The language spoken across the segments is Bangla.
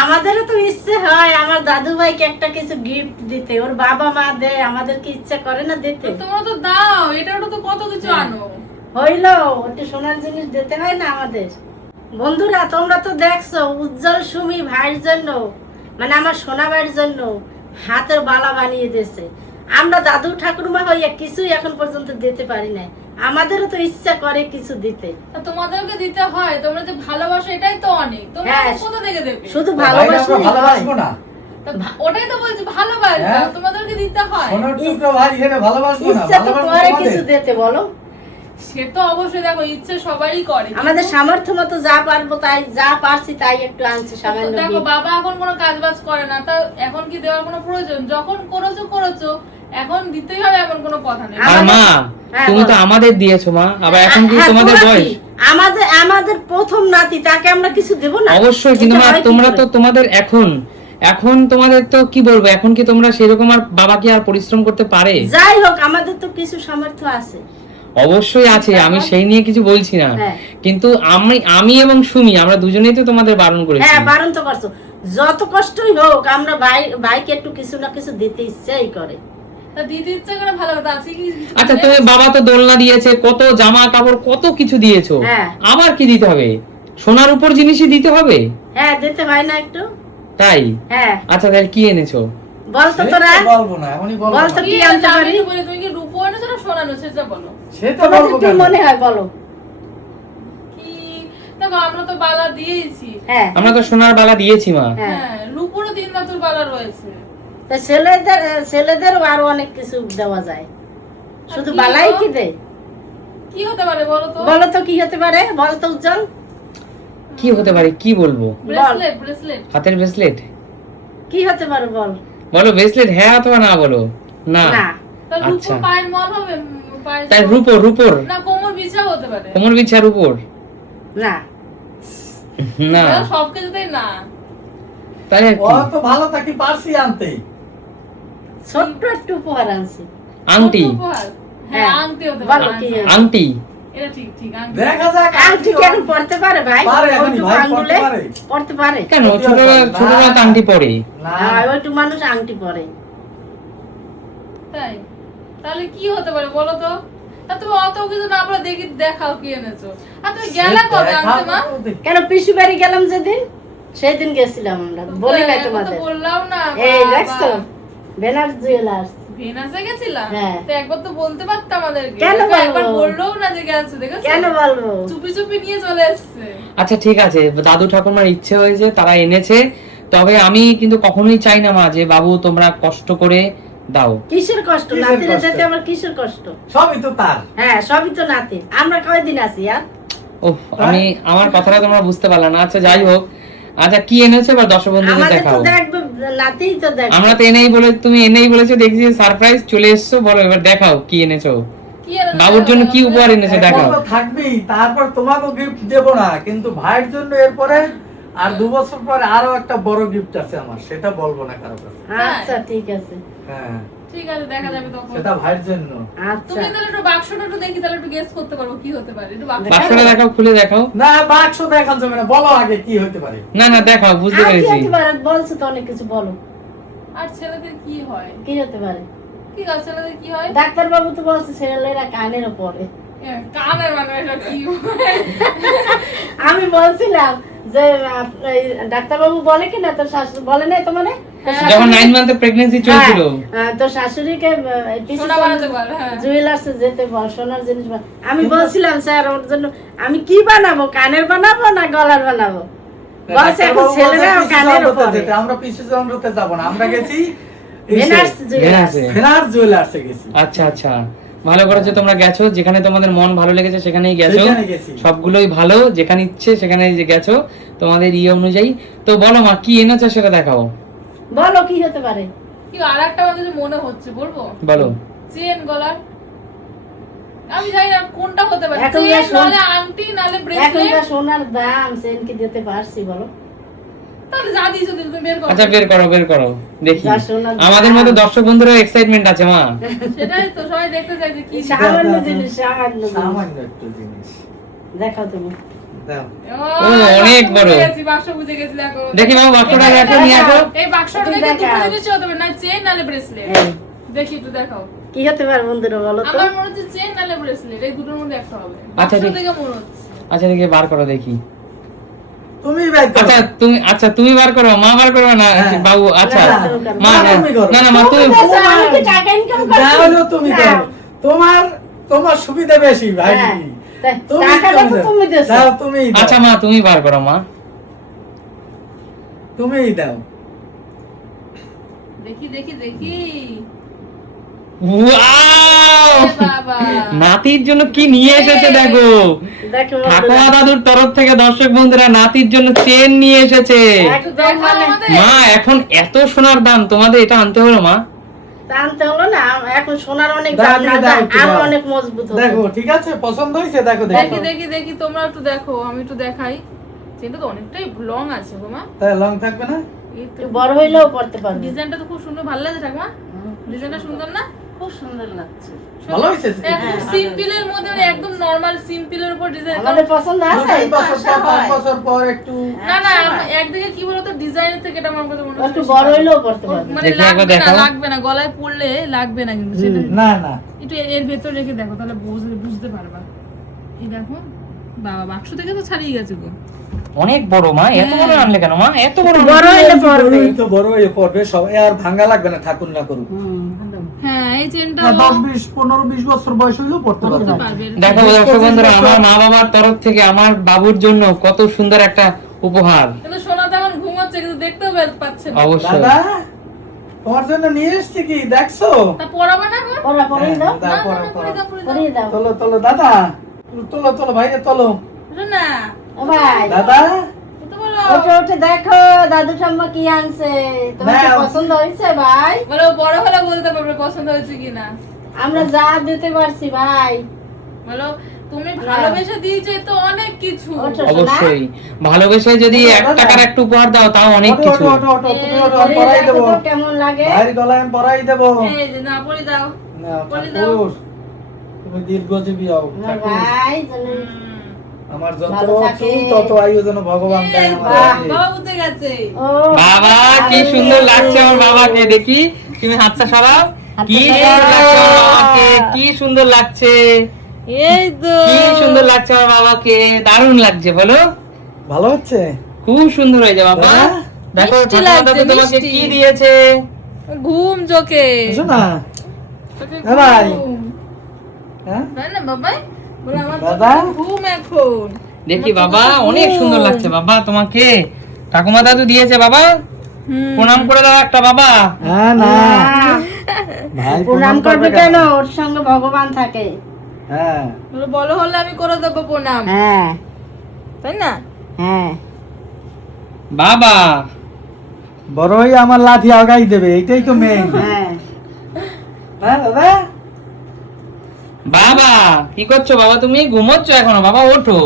আমাদেরও তো ইচ্ছে হয় আমার দাদু ভাইকে একটা কিছু গিফট দিতে, ওর বাবা মা দেয়, আমাদের কি ইচ্ছা করে না দিতে? তোমরা তো দাও, এটা ওটা তো কত কিছু আনো। হইলো একটু সোনার জিনিস দিতে হয় না আমাদের? বন্ধুরা তোমরা তো দেখছো উজ্জ্বল সুমি ভাইয়ের জন্য, মানে আমার সোনা ভাইয়ের জন্য হাতের বালা বানিয়ে দিয়েছে। আমরা দাদু ঠাকুরমা হইয়া কিছুই এখন পর্যন্ত দিতে পারি না, আমাদেরও তো ইচ্ছা করে কিছু দিতে। তোমাদেরকে দিতে হয়, তোমরা যে ভালোবাসো এটাই তো অনেক। তোমরা কোথা থেকে দেবে? শুধু ভালোবাসবো না, ওটাই তো বলছি, ভালোবাসা তোমাদেরকে দিতে হয়। সোনার টুকরো ভাই এখানে ভালোবাসবো না, ইচ্ছা তো করে কিছু দিতে বলো। সে তো অবশ্যই, দেখো ইচ্ছে সবারই করে, আমাদের সামর্থ্য মতো যা পারবো তাই, যা পারছি তাই একটু আনছি সামান্য। দেখো বাবা এখন কোনো কাজ বাজ করে না, তা এখন কি দেওয়ার কোনো প্রয়োজন? যখন করেছো এখন দিতেই হবে এমন কোনো কথা নেই। আর মা তুমি তো আমাদের দিয়েছো মা, আবার এখন কি তোমাদের বয়স? আমাদের প্রথম নাতি, তাকে আমরা কিছু দেব না? অবশ্যই, কিন্তু মা তোমরা তো তোমাদের এখন তোমাদের তো কি বলবো, এখন কি তোমরা সেরকম আর বাবা কি আর পরিশ্রম করতে পারে? যাই হোক আমাদের তো কিছু সামর্থ্য আছে। অবশ্যই আছে, আমি সেই নিয়ে কিছু বলছি না, কিন্তু আমি এবং সুমি আমরা দুজনেই তো তোমাদের বারণ করেছি। হ্যাঁ বারণ তো করছো, যত কষ্টই হোক আমরা ভাইকে একটু কিছু না কিছু দিতে ইচ্ছেই করে। দিতে ইচ্ছা করে ভালো কথা আছে কি? আচ্ছা তুমি বাবা তো দোলনা দিয়েছে, কত জামা কাপড় কত কিছু দিয়েছো, আবার কি দিতে হবে? সোনার উপর জিনিসই দিতে হবে? হ্যাঁ দিতে হয় না একটু? তাই? হ্যাঁ। আচ্ছা তাহলে কি এনেছো বলতো তোরা? বলবো না, এখনই বলবো। বলতো কি আনতে পারি? তুমি কি রূপো এনেছো না সোনা এনেছো সেটা বলো। সেটা বলবো কি মনে হয় বলো? কি দেখো আমরা তো বালা দিয়েছি। হ্যাঁ আমরা তো সোনার বালা দিয়েছি মা। হ্যাঁ রূপোরও 3 ধাতুর বালা রয়েছে। তা ছেলেদেরও আরো অনেক কিছু দেওয়া যায়, শুধু বালাই কি দেয়? কি হতে পারে বলো তো? বলো তো কি হতে পারে, বল তো উজ্জ্বল। কি হতে পারে, কি বলবো? ব্রেসলেট হাতের ব্রেসলেট? কি হতে পারে বল? বলো ব্রেসলেট, হ্যাঁ অথবা না বলো। না তার রূপো পায়ের মল হবে, তাই রূপোর না কোমর বিছা হতে পারে। কোমর বিছার উপর না না সব কিছুতেই না। তাই ও তো ভালো থাকি পারছি আনতে, ছোট্ট একটু উপহার আনছি। আংটি? হ্যাঁ আংটি হতে পারে। আংটি এটা ঠিক আংটি। দেখা যাক আংটি কেন পড়তে পারে ভাই? পারে এখনই ভাই পড়তে পারে। পড়তে পারে কেন? ছোটরা তো আংটি পরে না, ওইটু মানুষ আংটি পরে। তাই তাহলে কি হতে পারে বলো তো? আর তুমি অত কিছু না বলে দেখাও কি এনেছো। আর তুমি গেলা কবে আনতে মা? কেন পিসু বাড়ি গেলাম যেদিন, সেই দিন গেছিলাম আমরা, বলি নাই তোমাদের? বললাম না। এই দেখছো বেনার জুয়েলার্স ভেনাসে গেছিলাম, হ্যাঁ। তো একবার তো বলতে পারতাম আমাদেরকে। কেন একবার বলবো? বললোও না যে গেছো, দেখেছো? কেন বলবো? চুপি চুপি নিয়ে চলে এসেছে। আচ্ছা ঠিক আছে, দাদু ঠাকুমার ইচ্ছে হয়েছে, তারা এনেছে, তবে আমি কিন্তু কখনোই চাই না মা যে বাবু তোমরা কষ্ট করে দাও। কিসের কষ্ট? নাতিরে যেতে আমার কিসের কষ্ট? সবই তো তার। হ্যাঁ সবই তো নাতি, আমরা কয়দিন আছি আর? ওহ আমি আমার কথাটা তোমরা বুঝতে পারলে না। আচ্ছা যাই হোক, আচ্ছা কি এনেছো এবার দর্শক বন্ধুদের আমাদের তো দেখাও। দেখবে, নাতিই তো দেখবে। আমরা তো এনেই বলে, তুমি এনেই বলেছো, দেখছি সারপ্রাইজ চলে এসছো, বলো এবার দেখাও কি এনেছো, কি এনেছো? বাবুর জন্য কি উপহার এনেছো দেখাও। এখন তো থাকবেই, তারপর তোমাকেও গিফট দেব না, কিন্তু ভাইয়ের জন্য এরপরে আর 2 বছর পরে আরো একটা বড় গিফট আছে আমার, সেটা বলবো না কারো কাছে। আচ্ছা ঠিক আছে। হ্যাঁ ঠিক আছে দেখা যাবে তখন। সেটা ভাইয়ের জন্য। আচ্ছা তুমি তাহলে একটু বাক্সটা একটু দেখি, তাহলে একটু গেস করতে পারবো কি হতে পারে। একটু বাক্সটা দেখাও, খুলে দেখাও। না বাক্স দেখান যাবে না, বলো আগে কি হতে পারে। না না দেখাও, বুঝতে আর কি পেরেছি। হতে পারে? বলছো তো অনেক কিছু, বলো আর ছেলেদের কি হয়? কি হতে পারে? কি কাজ ছেলেদের কি হয়? ডাক্তার বাবু তো বলছে ছেলেরা কানের পরে। কানের মানে এটা কি? আমি বলছিলাম যে ডাক্তার বাবু বলে কি না, তোর শাশুড়ি বলে নাই তোমার যখন 9 মান্থের প্রেগন্যান্সি চলছিল, তোর শাশুড়িকে সোনা বানাতে বলে, হ্যাঁ জুয়েলার্সে যেতে বল, সোনার জিনিস আমি বলছিলাম স্যার ওর জন্য আমি কি বানাবো, কানের বানাবো না গলার বানাবো? বলছে এখন ছেলেরা কানের উপরে। আমরা পিছু চন্দ্রতে যাব না, আমরা গেছি ভেনাস জুয়েলার্সে গেছি। আচ্ছা আচ্ছা ভালো করেছো, তোমরা গেছো, যেখানে তোমাদের মন ভালো লেগেছে সেখানেই গেছো, সবগুলোই ভালো, যেখানে ইচ্ছে সেখানে গেছো তোমাদের ইয়ে অনুযায়ী। তো বলো মা কি এনেছো সেটা দেখাও। বলো কি হতে পারে? কি আরেকটা আমার কিছু মনে হচ্ছে, বলবো? বলো। চেন গলার, আমি জানি না কোনটা হতে পারে। এখন চেন নালে আংটি নালে ব্রেসলেট। এখন সোনার দাম, চেন কি দিতে পারছি বলো? তাহলে যা দিয়েছো তুমি বের করো। আচ্ছা বের করো দেখি, যা সোনার আমাদের মতো দর্শক বন্ধুরা এক্সাইটমেন্ট আছে মা। সেটাই তো সবাই দেখতে চাই যে কি সামান্য জিনিস, সামান্য সামান্য একটু জিনিস দেখাও তুমি। দাও। ও, অনেক বড়। বুঝে গেছি, বাক্স বুঝে গেছি, দেখো। দেখি বাবা বাক্সটা রাখো, নিয়ে আসো। এই বাক্সটা তুমি দেখে দেখাও। দুটো জিনিস হতে হবে, না চেন নালে ব্রেসলেট। হ্যাঁ। দেখি একটু দেখাও। কি হতে পারে বন্ধুরা বলো তো? আমার মনে হচ্ছে চেন নালে ব্রেসলেট, এই দুটোর মধ্যে একটা হবে। আচ্ছা, বাক্স ঠিক। দেখে মনে হচ্ছে। আচ্ছা দেখি বার করো দেখি। তুমি বের করো। তুমি বার করো, মা বার করবে না হ্যাঁ। বাবু? আচ্ছা না, মা না, না তুমি করো। না মা তুমি তুমি তো আমি কি টাকা ইনকাম যা করছি? হলো তুমি হ্যাঁ। করো। তোমার সুবিধা বেশি ভাই। হ্যাঁ। তুমি টাকাটা তো তুমি দেছো। দাও, তুমিই দাও। আচ্ছা মা তুমি বার করো মা। তুমিই দাও। দেখি দেখি দেখি। ওয়াও! এ বাবা। নাতির জন্য কি নিয়ে এসেছে দেখো। দেখো ঠাকুমা বন্ধুরা। দাদুর তরফ থেকে দর্শক বন্ধুরা নাতির জন্য চেন নিয়ে এসেছে। একদম দেখাও মানে আমাদের। মা এখন এত সোনার দাম, তোমাদের এটা আনতে হলো মা? জানতে হলো না, এখন সোনার অনেক দাও, দাম না, দাও, একটু আরো দাও। অনেক মজবুত হতো। দেখো ঠিক আছে, পছন্দ হয়েছে? দেখো দেখি দেখো। দেখি দেখি, তোমরা একটু দেখো, আমি একটু দেখাই। চেনটা তো অনেকটাই লং আছে গো মা। তাই লং থাকবে না? এই তো একটু বড় হইলেও পড়তে পারবে। ডিজাইনটা তো খুব সুন্দর, ভালো লাগছে ঠাকুমা। ডিজাইনটা সুন্দর না? খুব সুন্দর লাগছে। ভালো হয়েছে? একদম সিম্পলের মধ্যে, মানে একদম নরমাল সিম্পলের উপর ডিজাইন। আমাদের পছন্দ আছে? 2 বছর পর 5 বছর পর একটু না না, একদিকে কি বলতো, ডিজাইনের থেকে এটা আমার কাছে মনে হচ্ছে একটু বেশি বড় ভালো। হইলেও পড়তে পারবে। মানে দেখি একবার লাগবে না, দেখাও। লাগবে না, গলায় পড়লে লাগবে না, কিন্তু সেটা না না একটু এর ভেতর রেখে দেখো, তাহলে বুঝতে পারবা। এই দেখো বাবা, বাক্স থেকে তো ছাড়িয়ে গেছে গো। অনেক বড় মা, এত বড় আনলে কেন মা? এত বড় বড় হইলে পড়বে। বড়ই তো বড় হয়ে পড়বে সব, আর ভাঙা লাগবে না, ঠাকুর না করুক। হ্যাঁ, এই চেনটা 10 20 15 20 বছর বয়স হইলেও পড়তে করতে পারবে। পারবে। দেখো দর্শক বন্ধুরা, আমার মা বাবার তরফ থেকে আমার বাবুর জন্য কত সুন্দর একটা উপহার। কিন্তু সোনা তো এখন ঘুমাচ্ছে, কিন্তু দেখতেও পাচ্ছে না। অবশ্যই দাদা তোমার জন্য নিয়ে এসেছি, কি দেখছো? তা পড়াবে না গো? পড়া পড়িয়ে দাও, দাও, না, না, পড়ো, না, পড়ো। পড়ে দাও, পড়ে দাও। পড়িয়ে দাও। তোলো তোলো দাদা, তোলো ভাইরে তোলো। ওঠো না, ও ভাই, দাদা ওঠো বলো। ওঠে ওঠে দেখো দাদু ঠাম্মা কি আনছে। তোমার কি নাও। পছন্দ হয়েছে ভাই? বলো, বড় হলে বলতে পারবে পছন্দ হয়েছে কিনা। আমরা যা দিতে পারছি ভাই। বলো, তুমি ভালোবেসে দিয়েছে তো অনেক কিছু। ওঠো। অবশ্যই ভালোবেসে যদি 1 টাকার একটা উপহার দাও তাও অনেক ওঠো, কিছু। ওঠো, ওঠো, ওঠো, তুমি ওঠো, আমি পড়িয়ে পরাই দেখো দেবো। তো কেমন লাগে। ভাইয়ের গলায় আমি পরাই দেবো। এই যে না, পড়ে দাও। না, বলে দাও। ঠাকুর, তুমি দীর্ঘজীবী হও না ঠাকুর। ভাই, যেন আমার যত ভালো থাকে। চুল তত আয়ু যেন ভগবান দেয় এই আমাদের। বাবা উঠে গেছে। ও বাবা কি সুন্দর লাগছে আমার বাবাকে, দেখি তুমি হাতটা সরাও। কি সুন্দর লাগছে আমার বাবাকে, কি সুন্দর লাগছে, এই তো কি সুন্দর লাগছে আমার বাবাকে, দারুণ লাগছে বলো। ভালো হচ্ছে? খুব সুন্দর হয়েছে বাবা। দাদা? দেখো মিষ্টি ঠাকুমা লাগছে, দাদু তোমাকে মিষ্টি। কি দিয়েছে। ঘুম চোখে। বুঝো না? চোখে এ ভাই। ঘুম। হ্যাঁ? তাই না বাবাই? বলে আমার দাদা? চোখে ঘুম এখন। দেখি আমার বাবা, চোখে অনেক ঘুম। সুন্দর লাগছে বাবা তোমাকে। ঠাকুমা দাদু দিয়েছে বাবা, হুম। প্রণাম করে দাও একটা বাবা। হ্যাঁ না না, ভাই প্রণাম করবে কেন? ওর সঙ্গে ভগবান থাকে। হ্যাঁ বলে, বলো হলে আমি করে দেবো প্রণাম, হ্যাঁ তাই না? হ্যাঁ। বাবা বড়ই আমার লাঠি আগাই দেবে, এইটাই তো মেন। হ্যাঁ হ্যাঁ দাদা? বাবা কি করছো বাবা? তুমি ঘুমোচ্ছ এখনো? বাবা ওঠো।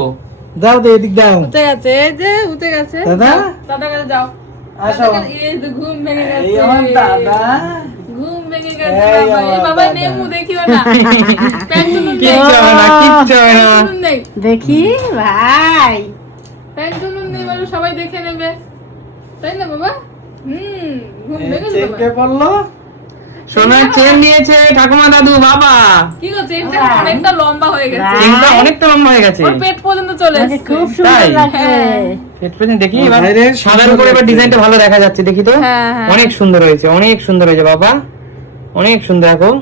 যাও দে, এদিক দাও। উঠে গেছে, এই যে উঠে গেছে। দাদা? দাদা কাছে যাও। আসো। দাদার কাছে- এই যে ঘুম ভেঙে এই গেছে। আমার দাদা। ঘুম ভেঙে গেছে এই বাবা। এই আমার বাবা দাদা। নেমু দেখিও না। প্যান্ট তুলুন নেই। কিচ্ছু হবে না, কিচ্ছু হবে না। প্যান্ট তুলুন নেই। দেখি ভাই। প্যান্ট তুলুন নেই, মানে সবাই দেখে নেবে, তাই না বাবা? ঘুম এই ভেঙেছে চেন বাবা। কে পড়লো? সোনার চেন নিয়েছে ঠাকুমা দাদু বাবা। কি গো, চেনটা অনেকটা লম্বা হয়ে গেছে। চেনটা অনেকটা লম্বা হয়ে গেছে। ওর পেট পর্যন্ত চলে আমাকে এসেছে। খুব সুন্দর তাই? লাগছে। হ্যাঁ। পেট পর্যন্ত দেখি এবার বাইরে সাদার সুন্দর উপরে এবার লাগছে। ডিজাইনটা ভালো দেখা যাচ্ছে, দেখি তো। হ্যাঁ, হ্যাঁ। অনেক সুন্দর হয়েছে, অনেক সুন্দর হয়েছে বাবা, অনেক সুন্দর। এখন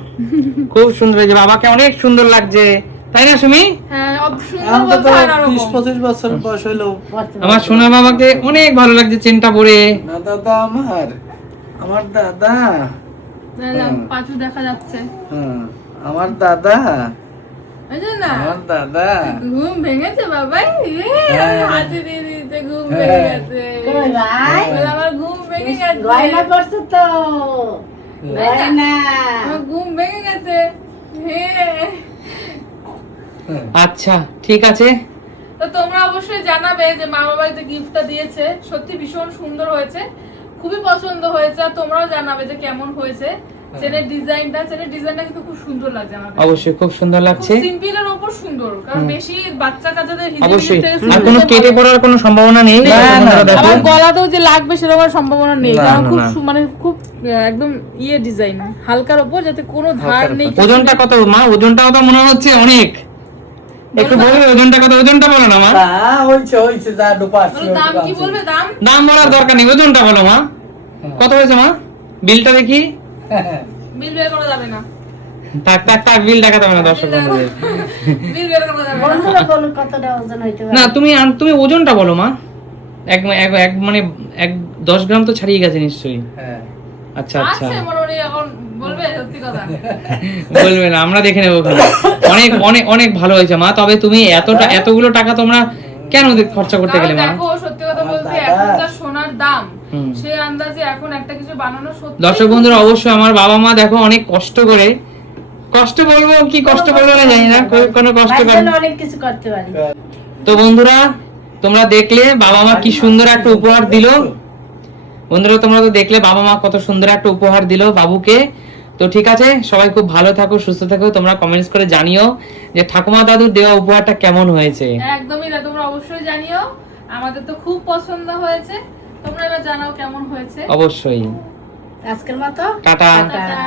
খুব সুন্দর হয়েছে, বাবাকে অনেক সুন্দর লাগছে, তাই না সুমি? হ্যাঁ, সুন্দর আমার বলতে তো হয় না ওরকম। 20-25 বছর বয়স হইলো। পড়তে আমার সোনা বাবাকে অনেক ভালো লাগছে চেনটা পরে। না দাদা, আমার দাদা। না, না, পাঁচু দেখা যাচ্ছে। হ্যাঁ, আমার দাদা, ওই যে না, আমার দাদা। ঘুম ভেঙেছে বাবাই। হ্যাঁ। হাতে দিয়ে দিয়েছে, ঘুম হ্যাঁ। ভেঙে গেছে। কই ভাই? বলে, আমার ঘুম ভেঙে গেছে। গয়না পড়ছে তো। গয়না। আমার ঘুম ভেঙে গেছে। হ্যাঁ। হ্যাঁ। আচ্ছা ঠিক আছে। তো তোমরা অবশ্যই জানাবে যে মা বাবা যে গিফটটা দিয়েছে সত্যি ভীষণ সুন্দর হয়েছে, খুবই পছন্দ হয়েছে। আর তোমরাও জানাবে যে কেমন হয়েছে। চেনের ডিজাইনটা কিন্তু খুব সুন্দর লাগছে আমার কাছে। অবশ্যই খুব সুন্দর লাগছে। সিম্পল এর উপর সুন্দর, কারণ বেশি বাচ্চা কাচ্চাদের অবশ্যই হিজিবিজি আর কোনো কেটে পড়ার কোনো সম্ভাবনা নেই। না, না, বন্ধুরা দেখো। আবার গলাতেও যে লাগবে সেরকম আর সম্ভাবনা নেই, না, কারণ খুব না। মানে খুব একদম ডিজাইন হালকার উপর, যাতে কোনো ধার হালকার নেই। উপর। ওজনটা কত মা? ওজনটাও তো মনে হচ্ছে অনেক। একটু বলবে ওজনটা কত? ওজনটা বলো না মা। না, হইছে যা ডুপাচ্ছি। বলো, দাম কি বলবে? দাম দাম বলার দরকার নেই, ওজনটা বলো মা। কত হয়েছে মা? বিলটা দেখি। বিল বের করা যাবে না, থাক বিল দেখাতে হবে না দর্শক বন্ধুদের। বিল বের করা যাবে না। বন্ধুরা বলুন কতটা ওজন হইতে না পারে। তুমি ওজনটা বলো মা। এক মানে 10 গ্রাম তো ছাড়িয়ে গেছে নিশ্চয়ই। হ্যাঁ। আচ্ছা আচ্ছা আছে মোটামুটি, এখন বলবে সত্যি কথা। বলবে না, আমরা দেখে নেবো ওখানে। অনেক অনেক অনেক ভালো হয়েছে মা। তবে তুমি এতগুলো টাকা তোমরা কেন খরচা করতে গেলে মা? দেখো সত্যি কথা বলতে দাদা। এখন যা সোনার দাম, হুম। সে আন্দাজে এখন একটা কিছু বানানো সত্যি। দর্শক বন্ধুরা অবশ্যই আমার বাবা মা দেখো অনেক কষ্ট করে, কষ্ট বলবো কি কষ্ট বলবো না জানি না, কোনো কষ্ট ভাইয়ের করে। জন্য অনেক কিছু করতে পারি। তো বন্ধুরা তোমরা দেখলে বাবা মা কি সুন্দর একটা উপহার দিল। বন্ধুরা তোমরা তো দেখলে বাবা মা কত সুন্দর একটা উপহার দিল বাবুকে। তো ঠিক আছে, সবাই খুব ভালো থাকো, সুস্থ থাকো। তোমরা কমেন্টস করে জানিও যে ঠাকুমা দাদুর দেওয়া উপহারটা কেমন হয়েছে। একদমই না, তোমরা অবশ্যই জানিও। আমাদের তো খুব পছন্দ হয়েছে, তোমরা এবার জানাও কেমন হয়েছে। অবশ্যই। আজকের মতো টাটা। টাটা।